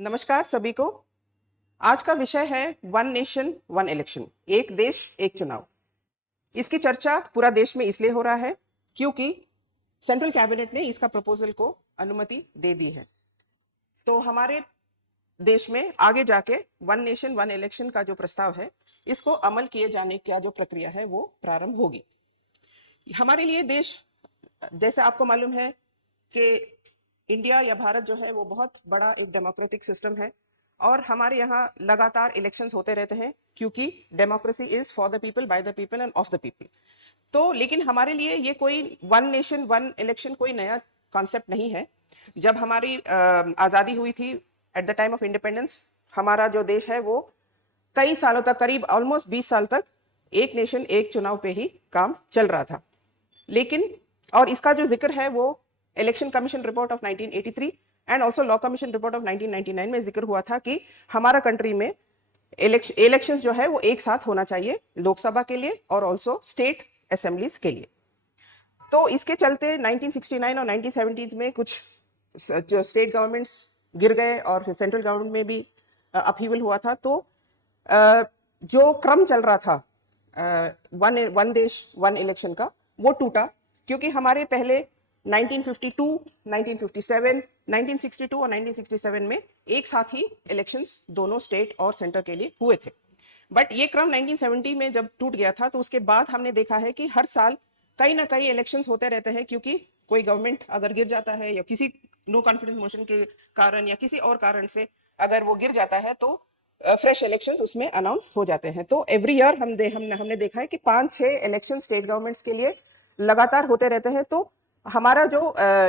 नमस्कार सभी को। आज का विषय है वन नेशन वन इलेक्शन, एक देश एक चुनाव। इसकी चर्चा पूरा देश में इसलिए हो रहा है क्योंकि सेंट्रल कैबिनेट ने इसका प्रपोजल को अनुमति दे दी है। तो हमारे देश में आगे जाके वन नेशन वन इलेक्शन का जो प्रस्ताव है, इसको अमल किए जाने का जो प्रक्रिया है वो प्रारंभ होगी। हमारे लिए देश, जैसे आपको मालूम है कि इंडिया या भारत जो है वो बहुत बड़ा एक डेमोक्रेटिक सिस्टम है और हमारे यहाँ लगातार इलेक्शंस होते रहते हैं क्योंकि democracy is for the people, by the people end of the people. तो लेकिन हमारे लिए ये कोई वन नेशन वन इलेक्शन कोई नया कॉन्सेप्ट नहीं है। जब हमारी आज़ादी हुई थी at the time of independence, हमारा जो देश है वो कई सालों तक, करीब ऑलमोस्ट 20 साल तक एक नेशन एक चुनाव पे ही काम चल रहा था। लेकिन और इसका जो जिक्र है वो election commission report of 1983 and also law commission report of 1999 में जिक्र हुआ था कि हमारा कंट्री में इलेक्शंस जो है वो एक साथ होना चाहिए, लोकसभा के लिए और ऑल्सो स्टेट असेंबलीज के लिए। तो इसके चलते 1969 और 1970 में कुछ जो स्टेट गवर्नमेंट्स गिर गए और फिर सेंट्रल गवर्नमेंट में भी अपहीवल हुआ था। तो जो क्रम चल रहा था वन देश वन इलेक्शन का, वो टूटा क्योंकि हमारे पहले 1952, 1957, 1962 और 1967 में एक साथ ही इलेक्शंस दोनों स्टेट और सेंटर के लिए हुए थे। बट ये क्रम 1970 में जब टूट गया था तो उसके बाद हमने देखा है कि हर साल कई ना कई इलेक्शंस होते रहते हैं क्योंकि कोई गवर्नमेंट अगर गिर जाता है या किसी नो कॉन्फिडेंस मोशन के कारण या किसी और कारण से अगर वो गिर जाता है तो फ्रेश इलेक्शंस उसमें अनाउंस हो जाते हैं। तो एवरी ईयर हमने देखा है कि 5-6 इलेक्शन स्टेट गवर्नमेंट्स के लिए लगातार होते रहते हैं। तो हमारा जो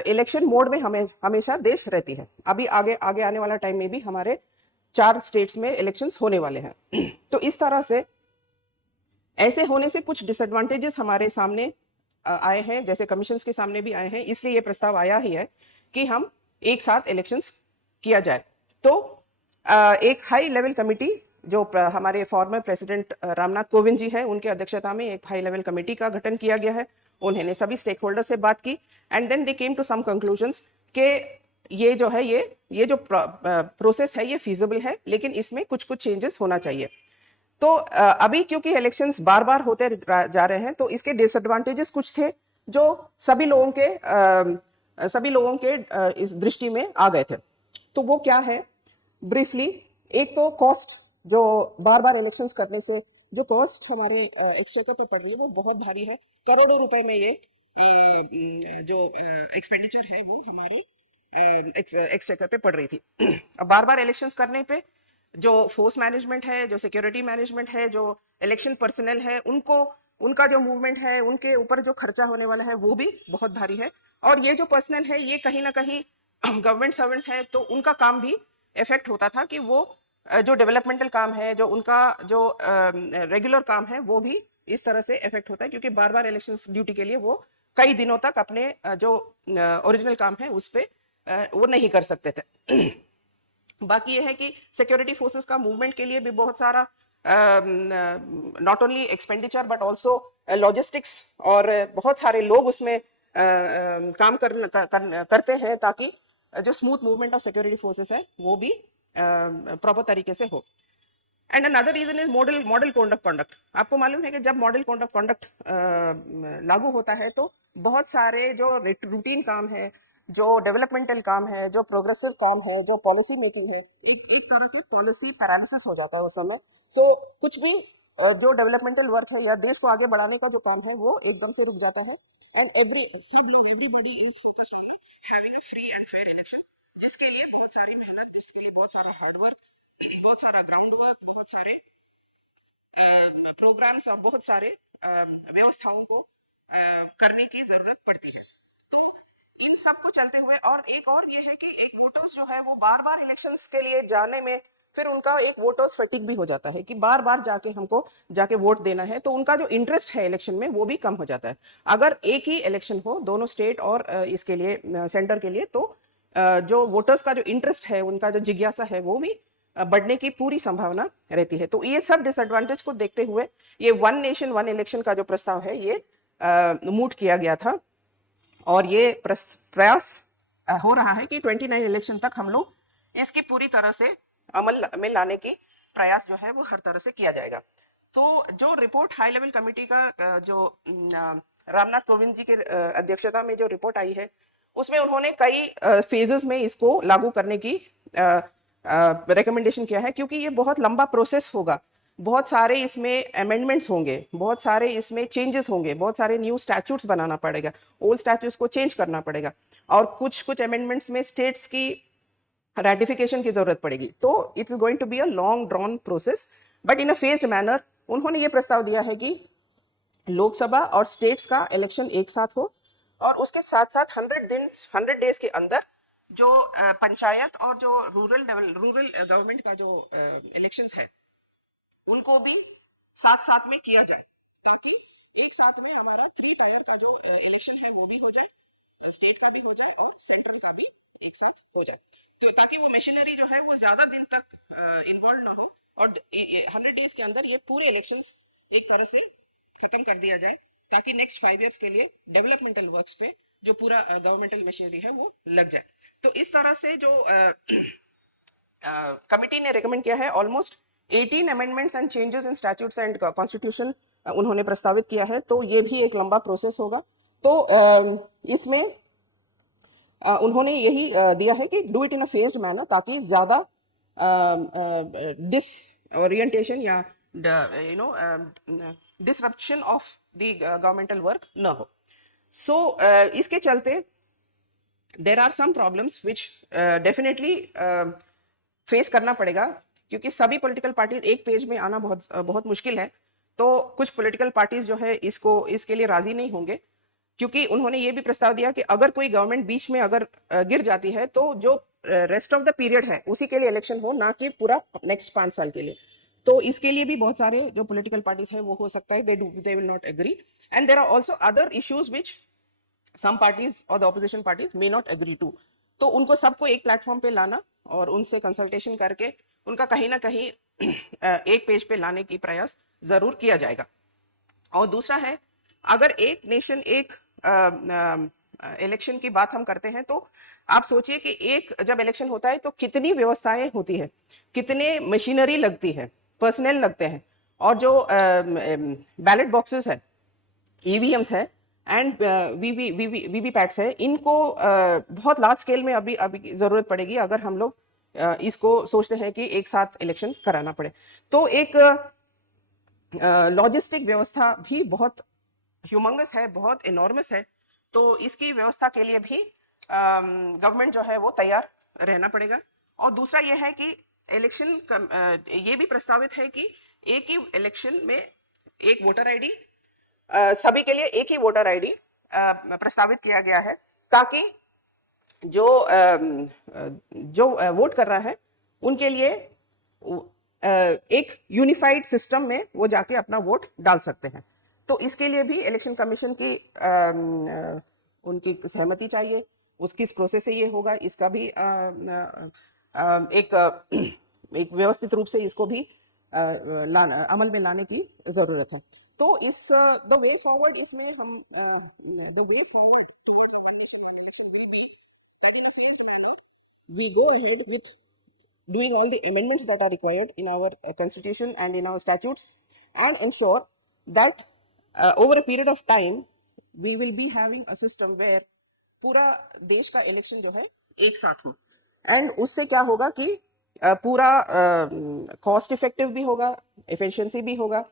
इलेक्शन मोड में हमेशा देश रहती है। अभी आगे आने वाला टाइम में भी हमारे 4 स्टेट्स में इलेक्शंस होने वाले हैं। तो इस तरह से ऐसे होने से कुछ डिसएडवांटेजेस हमारे सामने आए हैं, जैसे कमीशंस के सामने भी आए हैं। इसलिए ये प्रस्ताव आया ही है कि हम एक साथ इलेक्शंस किया जाए। तो एक हाई लेवल कमेटी जो हमारे फॉर्मर प्रेसिडेंट रामनाथ कोविंद जी है, उनके अध्यक्षता में एक हाई लेवल कमेटी का गठन किया गया है। उन्होंने सभी स्टेक होल्डर से बात की and then they came to some conclusions कि ये जो है ये जो प्रोसेस है ये फीजिबल है, लेकिन इसमें कुछ चेंजेस होना चाहिए। तो अभी क्योंकि इलेक्शंस बार बार होते जा रहे हैं तो इसके डिसएडवांटेजेस कुछ थे जो सभी लोगों के इस दृष्टि में आ गए थे। तो वो क्या है ब्रीफली, एक तो कॉस्ट, जो बार बार इलेक्शंस करने से जो कॉस्ट हमारे एक्सचेकर पे पड़ रही है वो बहुत भारी है। करोड़ों रुपए में ये जो एक्सपेंडिचर है वो हमारे एक्सचेकर पे पड़ रही थी। अब बार बार इलेक्शंस करने पे जो फोर्स मैनेजमेंट है, जो सिक्योरिटी मैनेजमेंट है, जो इलेक्शन पर्सनल है, उनका जो मूवमेंट है, उनके ऊपर जो खर्चा होने वाला है वो भी बहुत भारी है। और ये जो पर्सनल है ये कहीं ना कहीं गवर्नमेंट सर्वेंट्स है तो उनका काम भी इफेक्ट होता था कि वो जो डेवलपमेंटल काम है, जो उनका जो रेगुलर काम है वो भी इस तरह से इफेक्ट होता है क्योंकि बार बार इलेक्शन ड्यूटी के लिए वो कई दिनों तक अपने जो ओरिजिनल काम है उस पर वो नहीं कर सकते थे। बाकी ये है कि सिक्योरिटी फोर्सेस का मूवमेंट के लिए भी बहुत सारा not only expenditure but also logistics और बहुत सारे लोग उसमें काम करते हैं ताकि जो smooth movement of security forces है वो भी प्रॉपर तरीके से हो। And another reason is model code of conduct. आपको मालूम है कि जब मॉडल कोड ऑफ कंडक्ट लागू होता है तो बहुत सारे जो रूटीन काम है, जो डेवलपमेंटल काम है, जो प्रोग्रेसिव काम है, जो पॉलिसी मेकिंग है, एक तरह का पॉलिसी पैरालिसिस हो जाता है उस समय। सो कुछ भी जो डेवलपमेंटल वर्क है या देश को आगे बढ़ाने का जो काम है वो एकदम से रुक जाता है। And everybody is focused on having a free and fair election, जिसके लिए बहुत सारी मेहनत, जिसके लिए बहुत सारा हार्डवर्क, बहुत सारा ग्राउंड वर्क, बहुत सारे प्रोग्राम्स और बहुत सारे व्यवस्थाओं को करने की जरूरत पड़ती है। तो इन सब को चलते हुए और एक और ये है कि एक वोटर्स जो है वो बार बार इलेक्शंस के लिए जाने में फिर उनका एक वोटर्स फटीग भी हो जाता है कि बार बार हमको जाके वोट देना है, तो उनका जो इंटरेस्ट है इलेक्शन में वो भी कम हो जाता है। अगर एक ही इलेक्शन हो दोनों स्टेट और इसके लिए सेंटर के लिए, तो जो वोटर्स का जो इंटरेस्ट है, उनका जो जिज्ञासा है वो भी बढ़ने की पूरी संभावना रहती है। तो ये सब डिसएडवांटेज को देखते हुए ये वन नेशन वन इलेक्शन का जो प्रस्ताव है ये मूव किया गया था और ये प्रयास हो रहा है कि 29 इलेक्शन तक हम लोग इसकी पूरी तरह से अमल में लाने की प्रयास जो है वो हर तरह से किया जाएगा। तो जो रिपोर्ट हाई लेवल कमेटी का जो रामनाथ कोविंद जी के अध्यक्षता में जो रिपोर्ट आई है, उसमें उन्होंने कई फेजेस में इसको लागू करने की रिकमेंडेशन किया है, क्योंकि ये बहुत लंबा प्रोसेस होगा, बहुत सारे इसमें अमेंडमेंट्स होंगे, बहुत सारे इसमें चेंजेस होंगे, बहुत सारे न्यू स्टैट्यूट्स बनाना पड़ेगा, ओल्ड स्टैट्यूट्स को चेंज करना पड़ेगा, और कुछ कुछ अमेंडमेंट्स में स्टेट्स की रैटिफिकेशन की जरूरत पड़ेगी। तो it's going to be a long drawn process, but in a phased manner उन्होंने ये प्रस्ताव दिया है कि लोकसभा और स्टेट्स का इलेक्शन एक साथ हो, और उसके साथ साथ 100 डेज के अंदर जो पंचायत और जो रूरल गवर्नमेंट का जो इलेक्शंस है उनको भी साथ साथ में किया जाए, ताकि एक साथ में हमारा 3 टायर का जो इलेक्शन है वो भी हो जाए, स्टेट का भी हो जाए और सेंट्रल का भी एक साथ हो जाए, तो ताकि वो मशीनरी जो है वो ज्यादा दिन तक इन्वॉल्व ना हो, और 100 डेज के अंदर ये पूरे इलेक्शंस एक तरह से खत्म कर दिया जाए, ताकि नेक्स्ट 5 ईयर्स के लिए डेवलपमेंटल वर्क्स पे जो पूरा गवर्नमेंटल मशीनरी है वो लग जाए। तो इस तरह से जो कमिटी ने रिकमेंड किया है, almost 18 amendments and changes in statutes and constitution उन्होंने प्रस्तावित किया है, तो ये भी एक लंबा प्रोसेस होगा। तो इसमें उन्होंने यही दिया है कि do it in a phased manner, ताकि ज्यादा डिसओरिएंटेशन या disruption of the governmental work न हो। सो इसके चलते there are some problems which definitely face करना पड़ेगा, क्योंकि सभी पॉलिटिकल पार्टीज एक पेज में आना बहुत बहुत मुश्किल है। तो कुछ पॉलिटिकल पार्टीज जो है इसके लिए राजी नहीं होंगे, क्योंकि उन्होंने ये भी प्रस्ताव दिया कि अगर कोई गवर्नमेंट बीच में अगर गिर जाती है तो जो रेस्ट ऑफ द पीरियड है उसी के लिए इलेक्शन हो, ना कि पूरा नेक्स्ट 5 साल के लिए। तो इसके लिए भी बहुत सारे जो पॉलिटिकल पार्टीज है वो हो सकता है they will not agree, and there are also other issues which some parties or the opposition parties may not agree to। तो उनको सबको एक प्लेटफॉर्म पे लाना और उनसे कंसल्टेशन करके उनका कहीं ना कहीं एक पेज पे लाने की प्रयास जरूर किया जाएगा। और दूसरा है, अगर एक नेशन एक इलेक्शन की बात हम करते हैं, तो आप सोचिए कि एक जब इलेक्शन होता है तो कितनी व्यवस्थाएं होती है, कितने मशीनरी लगती है, पर्सनल लगते हैं, और जो बैलेट बॉक्सेस है, ईवीएम्स है, एंड वीवीपैट्स है, इनको बहुत लार्ज स्केल में अभी अभी जरूरत पड़ेगी अगर हम लोग इसको सोचते हैं कि एक साथ इलेक्शन कराना पड़े। तो एक लॉजिस्टिक व्यवस्था भी बहुत ह्यूमंगस है, बहुत इनॉर्मस है। तो इसकी व्यवस्था के लिए भी गवर्नमेंट जो है वो तैयार रहना पड़ेगा। और दूसरा यह है कि इलेक्शन ये भी प्रस्तावित है कि एक ही इलेक्शन में एक वोटर आईडी, सभी के लिए एक ही वोटर आईडी प्रस्तावित किया गया है, ताकि जो वोट कर रहा है उनके लिए एक यूनिफाइड सिस्टम में वो जाके अपना वोट डाल सकते हैं। तो इसके लिए भी इलेक्शन कमीशन की उनकी सहमति चाहिए, उसकी प्रोसेस से ये होगा, इसका भी एक व्यवस्थित रूप से इसको भी अमल में लाने की जरूरत है। तो इस द वे फॉरवर्ड इसमें हम the way forward towards one nation one election will be that in a phased manner we go ahead with doing all the amendments that are required in our constitution and in our statutes, and ensure that over a period of time we will be having a system where पूरा देश का election जो है एक साथ हो, and उससे क्या होगा कि पूरा कॉस्ट इफेक्टिव भी होगा, एफिशिएंसी भी होगा,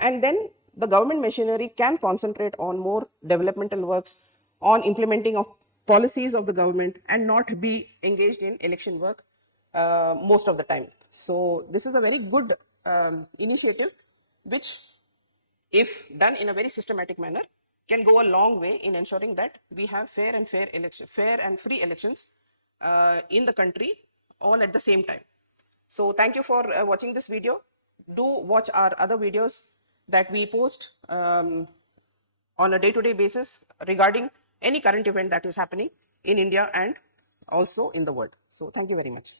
and then the government machinery can concentrate on more developmental works, on implementing of policies of the government, and not be engaged in election work most of the time. So this is a very good initiative which, if done in a very systematic manner, can go a long way in ensuring that we have fair and free elections in the country all at the same time. So thank you for watching this video. Do watch our other videos that we post on a day-to-day basis regarding any current event that is happening in India and also in the world. So thank you very much.